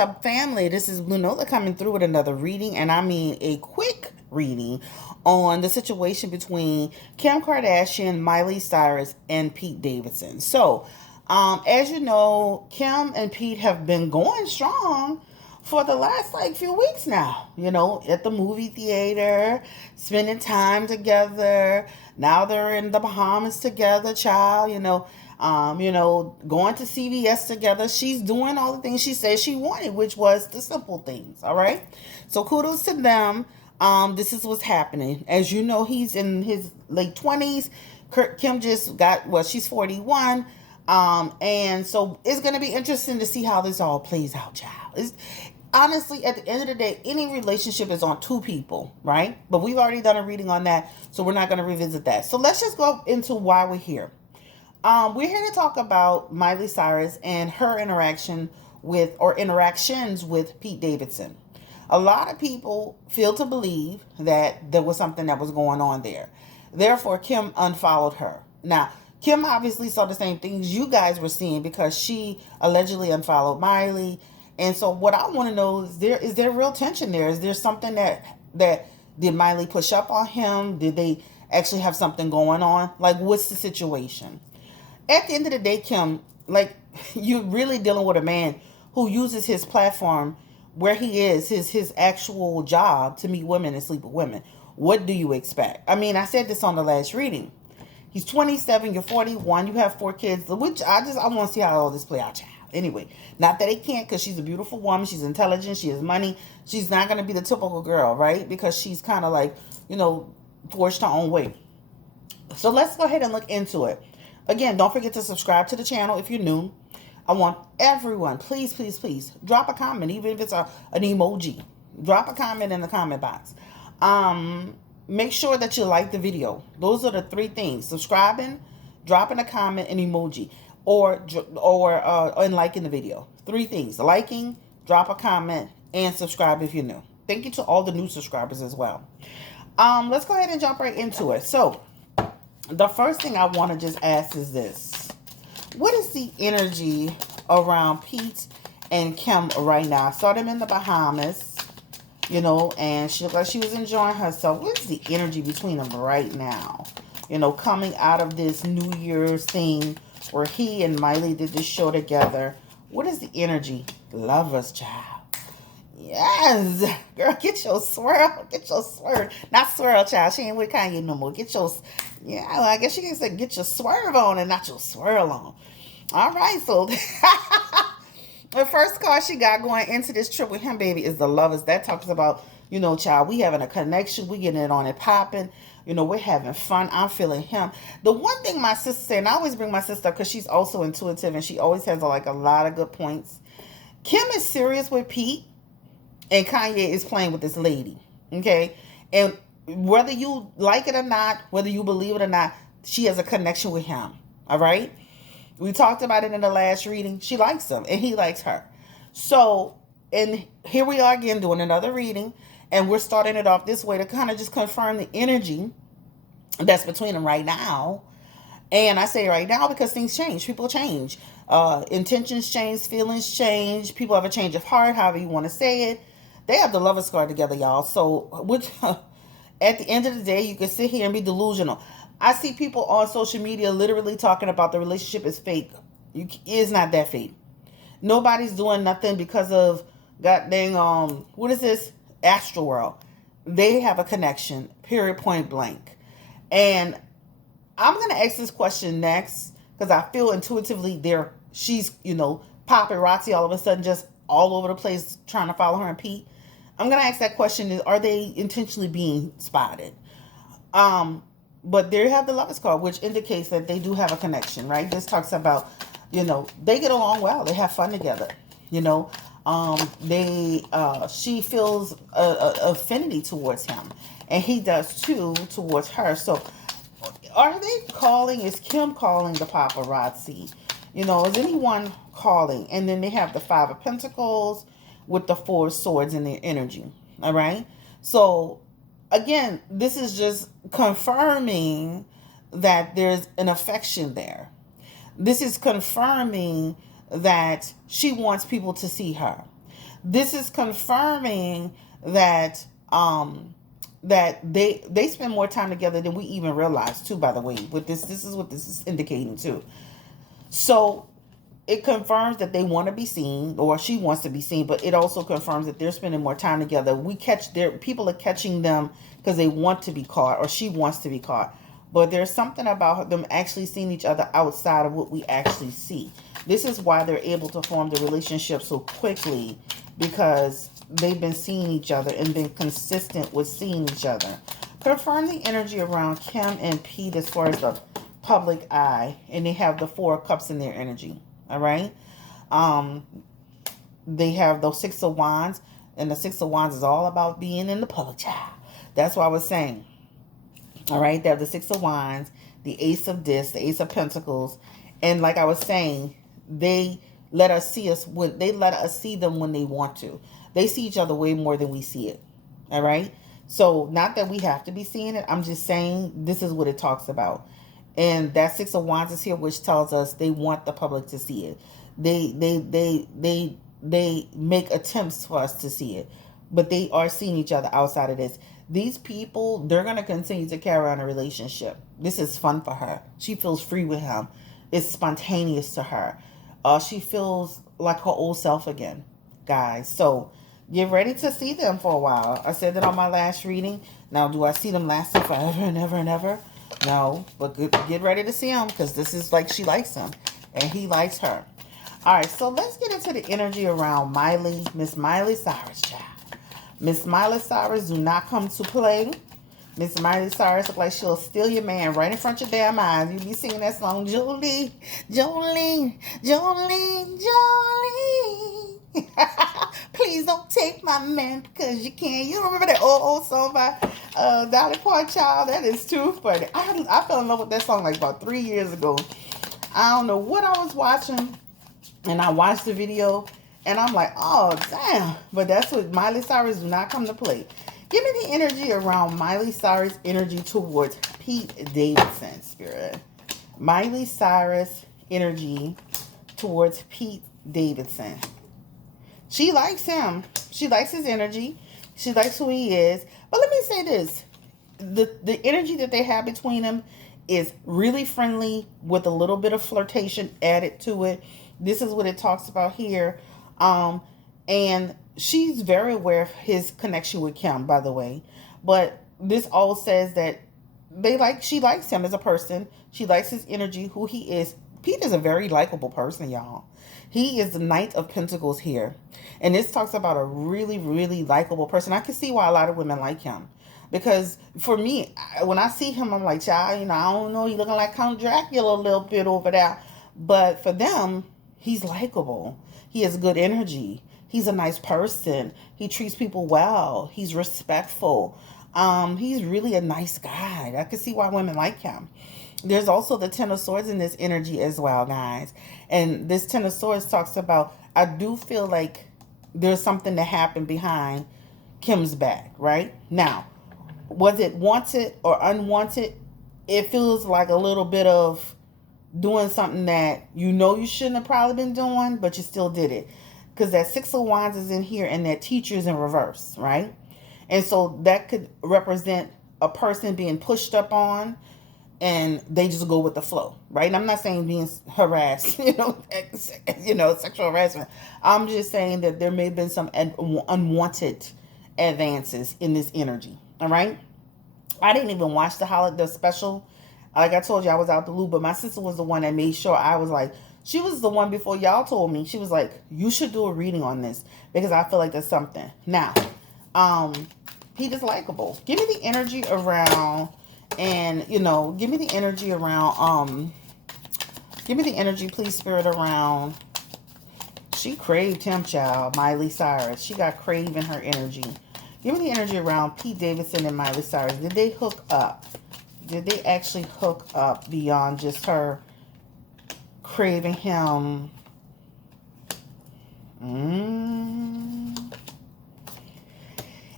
up, family? This is Nola coming through with another reading, and I mean a quick reading on the situation between Kim Kardashian, Miley Cyrus, and Pete Davidson. So, as you know, Kim and Pete have been going strong for the last like few weeks now. At the movie theater, spending time together. Now they're in the Bahamas together, child. Going to CVS together. She's doing all the things she said she wanted, which was the simple things. All right. So kudos to them. This is what's happening. As you know, he's in his late 20s. Kim just got, well, she's 41. And so it's going to be interesting to see how this all plays out, child. Honestly, at the end of the day, any relationship is on two people, right? But we've already done a reading on that, so we're not going to revisit that. So let's just go into why we're here. We're here to talk about Miley Cyrus and her interactions with Pete Davidson. A lot of people feel to believe that there was something that was going on there. Therefore, Kim unfollowed her. Now, Kim obviously saw the same things you guys were seeing because she allegedly unfollowed Miley. And so what I want to know is there real tension there? Is there something that did Miley push up on him? Did they actually have something going on? Like, what's the situation? At the end of the day, Kim, like, you're really dealing with a man who uses his platform where he is, his actual job, to meet women and sleep with women. What do you expect? I mean, I said this on the last reading. He's 27, you're 41, you have 4 kids, which I want to see how all this play out, child. Anyway, not that it can't, because she's a beautiful woman, she's intelligent, she has money. She's not going to be the typical girl, right? Because she's kind of like, forged her own way. So let's go ahead and look into it. Again, don't forget to subscribe to the channel if you're new. I want everyone, please, please, please, drop a comment, even if it's an emoji. Drop a comment in the comment box. Make sure that you like the video. Those are the 3 things: subscribing, dropping a comment, and emoji, or and liking the video. 3 things: liking, drop a comment, and subscribe if you're new. Thank you to all the new subscribers as well. Let's go ahead and jump right into it. So, the first thing I want to just ask is this. What is the energy around Pete and Kim right now? I saw them in the Bahamas, and she looked like she was enjoying herself. What is the energy between them right now? Coming out of this New Year's thing where he and Miley did this show together. What is the energy? Lovers, child. Yes. Girl, get your swirl. Get your swerve. Not swirl, child. She ain't with Kanye no more. Get your, well, I guess she can say get your swerve on and not your swirl on. All right, so the first card she got going into this trip with him, baby, is the lovers. That talks about, child, we having a connection. We getting it on and popping. We're having fun. I'm feeling him. The one thing my sister said, and I always bring my sister up because she's also intuitive and she always has like a lot of good points. Kim is serious with Pete and Kanye is playing with this lady. Okay? And whether you like it or not, whether you believe it or not, she has a connection with him. All right? We talked about it in the last reading. She likes him and he likes her. So, and here we are again doing another reading. And we're starting it off this way to kind of just confirm the energy that's between them right now. And I say right now because things change. People change. Intentions change. Feelings change. People have a change of heart, however you want to say it. They have the lovers card together, y'all. So, at the end of the day, you can sit here and be delusional. I see people on social media literally talking about the relationship is fake. It's not that fake. Nobody's doing nothing because of god dang, what is this? Astroworld. They have a connection, period, point blank. And I'm going to ask this question next because I feel intuitively she's, paparazzi all of a sudden just all over the place trying to follow her and Pete. I'm going to ask that question, are they intentionally being spotted? But there you have the lovers card, which indicates that they do have a connection, right? This talks about, they get along well. They have fun together, she feels a affinity towards him and he does too towards her. So is Kim calling the paparazzi? Is anyone calling? And then they have the 5 of Pentacles with the 4 of Swords in their energy. All right. So again, this is just confirming that there's an affection there. This is confirming that she wants people to see her. This is confirming that that they spend more time together than we even realize too, by the way. With this is what this is indicating too. So it confirms that they want to be seen, or she wants to be seen, but it also confirms that they're spending more time together. We catch their people are catching them because they want to be caught, or she wants to be caught. But there's something about them actually seeing each other outside of what we actually see. This is why they're able to form the relationship so quickly, because they've been seeing each other and been consistent with seeing each other. Confirm the energy around Kim and Pete as far as the public eye, and they have the Four of Cups in their energy. All right. They have those Six of Wands, and the Six of Wands is all about being in the public, child. That's what I was saying. All right. They have the Six of Wands, the Ace of Discs, the Ace of Pentacles, and like I was saying, they let us see them when they want to. They see each other way more than we see it. All right. So not that we have to be seeing it. I'm just saying this is what it talks about. And that Six of Wands is here, which tells us they want the public to see it. They make attempts for us to see it, but they are seeing each other outside of this. These people, they're going to continue to carry on a relationship. This is fun for her. She feels free with him. It's spontaneous to her. She feels like her old self again, guys. So get ready to see them for a while. I said that on my last reading. Now, do I see them lasting forever and ever and ever? No, but get ready to see him, because this is like she likes him and he likes her. All right, so let's get into the energy around Miss Miley Cyrus, child. Miss Miley Cyrus do not come to play. Miss Miley Cyrus look like she'll steal your man right in front of your damn eyes. You be singing that song, Jolene, Jolene, Jolene, Jolene. Please don't take my man because you can't. You remember that old song by Dolly Parton, child? That is too funny. I fell in love with that song like about 3 years ago. I don't know what I was watching, and I watched the video, and I'm like, oh, damn. But that's what Miley Cyrus do not come to play. Give me the energy around Miley Cyrus energy towards Pete Davidson, Spirit. Miley Cyrus energy towards Pete Davidson. She likes him. She likes his energy. She likes who he is. But let me say this. The energy that they have between them is really friendly with a little bit of flirtation added to it. This is what it talks about here. And she's very aware of his connection with Kim, by the way. But this all says that she likes him as a person. She likes his energy, who he is. Pete is a very likable person, y'all. He is the Knight of Pentacles here. And this talks about a really, really likable person. I can see why a lot of women like him. Because for me, when I see him, I'm like, child, I don't know. He's looking like Count Dracula a little bit over there. But for them, he's likable. He has good energy. He's a nice person. He treats people well. He's respectful. He's really a nice guy. I can see why women like him. There's also the Ten of Swords in this energy as well, guys. And this Ten of Swords talks about, I do feel like there's something that happened behind Kim's back, right? Now, was it wanted or unwanted? It feels like a little bit of doing something that you shouldn't have probably been doing, but you still did it. Because that Six of Wands is in here and that Teacher is in reverse, right? And so that could represent a person being pushed up on, and they just go with the flow, right? And I'm not saying being harassed, sexual harassment. I'm just saying that there may have been some unwanted advances in this energy, all right? I didn't even watch the special. Like I told you, I was out the loop, but my sister was the one that made sure I was like, she was the one before y'all told me. She was like, you should do a reading on this because I feel like there's something. Now, Pete is likable. Give me the energy around. And, give me the energy around, give me the energy, please, Spirit, around. She craved him, child, Miley Cyrus. She got crave in her energy. Give me the energy around Pete Davidson and Miley Cyrus. Did they hook up? Did they actually hook up beyond just her craving him?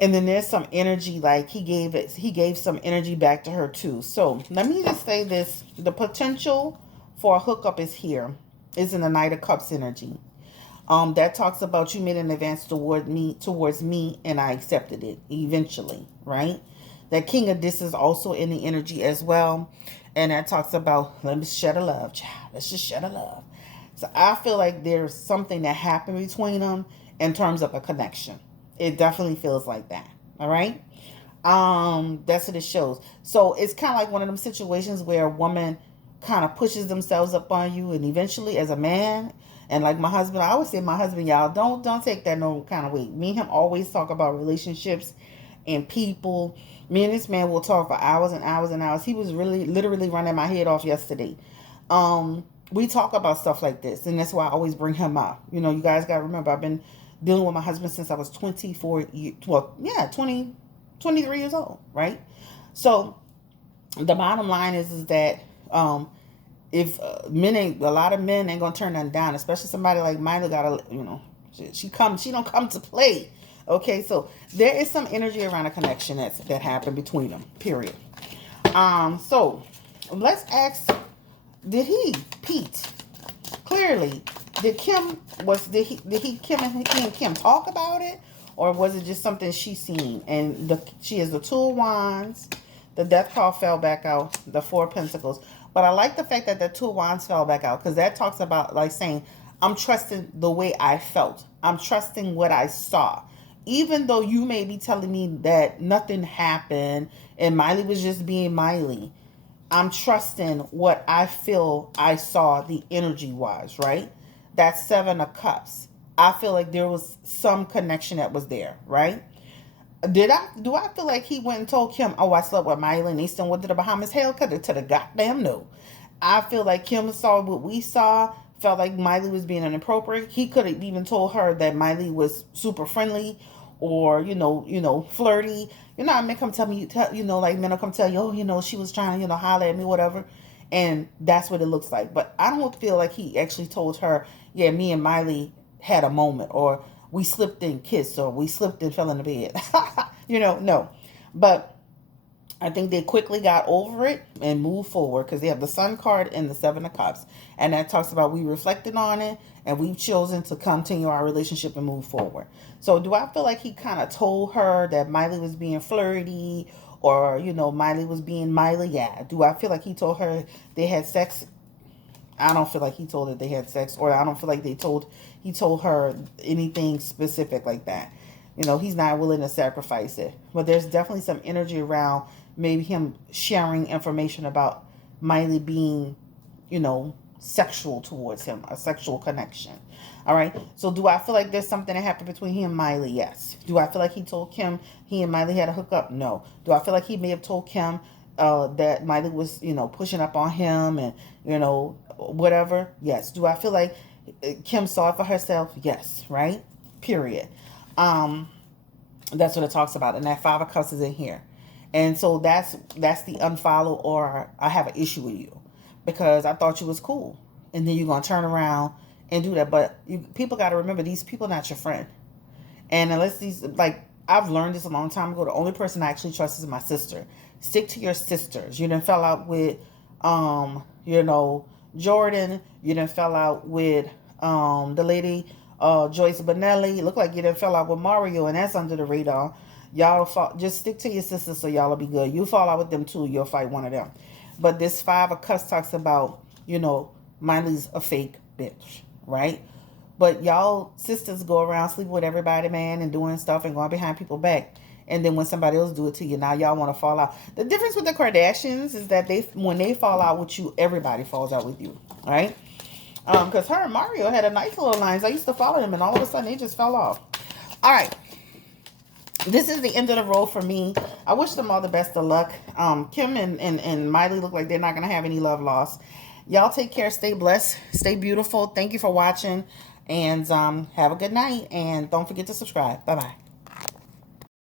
And then there's some energy, like he gave some energy back to her too. So let me just say this. The potential for a hookup is here. Is in the Knight of Cups energy. That talks about you made an advance towards me, and I accepted it eventually, right? That King of Dis is also in the energy as well. And that talks about, let me share the love, child. Let's just share the love. So I feel like there's something that happened between them in terms of a connection. It definitely feels like that. All right. That's what it shows. So it's kind of like one of them situations where a woman kind of pushes themselves up on you, and eventually, as a man, and like my husband, I always say, my husband, y'all don't take that no kind of way. Me and him always talk about relationships and people. Me and this man will talk for hours and hours and hours. He was really literally running my head off yesterday. We talk about stuff like this, and that's why I always bring him up. You know, you guys got to remember, I've been dealing with my husband since I was 24 years, well, yeah, 23 years old, right? So the bottom line is that if men ain't, a lot of men ain't gonna turn them down, especially somebody like Miley. Gotta, she don't come to play. Okay, so there is some energy around a connection that happened between them. Period. So let's ask: did he Pete? Clearly, did Kim Kim and Kim talk about it, or was it just something she seen? And she has the Two of Wands, the Death card fell back out, the Four of Pentacles. But I like the fact that the Two of Wands fell back out, because that talks about like saying, I'm trusting the way I felt. I'm trusting what I saw. Even though you may be telling me that nothing happened and Miley was just being Miley, I'm trusting what I feel I saw the energy wise, right? That's Seven of Cups. I feel like there was some connection that was there, right? Do I feel like he went and told Kim, oh, I slept with Miley and Easton went to the Bahamas? Hell, cut it to the goddamn no. I feel like Kim saw what we saw, felt like Miley was being inappropriate. He could have even told her that Miley was super friendly or, flirty. Men come tell me, like men will come tell you, oh, she was trying to, holler at me, whatever. And that's what it looks like. But I don't feel like he actually told her, yeah, me and Miley had a moment, or we slipped and kissed, or we slipped and fell in the bed. No. But I think they quickly got over it and moved forward, because they have the Sun card and the Seven of Cups. And that talks about we reflected on it and we've chosen to continue our relationship and move forward. So do I feel like he kind of told her that Miley was being flirty, or, Miley was being Miley? Yeah. Do I feel like he told her they had sex? I don't feel like he told her they had sex, or I don't feel like he told her anything specific like that. He's not willing to sacrifice it. But there's definitely some energy around maybe him sharing information about Miley being, sexual towards him, a sexual connection. All right. So do I feel like there's something that happened between him and Miley? Yes. Do I feel like he told Kim he and Miley had a hookup? No. Do I feel like he may have told Kim that Miley was, pushing up on him and, whatever? Yes. Do I feel like Kim saw it for herself? Yes. Right? Period. That's what it talks about. And that Five of Cups is in here. And so that's the unfollow, or I have an issue with you because I thought you was cool. And then you're going to turn around and do that. But people got to remember, these people not your friend. And unless I've learned this a long time ago, the only person I actually trust is my sister. Stick to your sisters. You done fell out with, Jordan. You done fell out with the lady, Joyce Bonelli. Look like you done fell out with Mario, and that's under the radar. Just stick to your sisters so y'all will be good. You fall out with them too, you'll fight one of them. But this Five of Cups talks about, Miley's a fake bitch, right? But y'all sisters go around sleeping with everybody, man, and doing stuff and going behind people's back. And then when somebody else do it to you, now y'all want to fall out. The difference with the Kardashians is that when they fall out with you, everybody falls out with you, right? Because her and Mario had a nice little lines. I used to follow them, and all of a sudden they just fell off. All right. This is the end of the road for me. I wish them all the best of luck. Kim and Miley look like they're not going to have any love lost. Y'all take care. Stay blessed. Stay beautiful. Thank you for watching. And have a good night. And don't forget to subscribe. Bye-bye.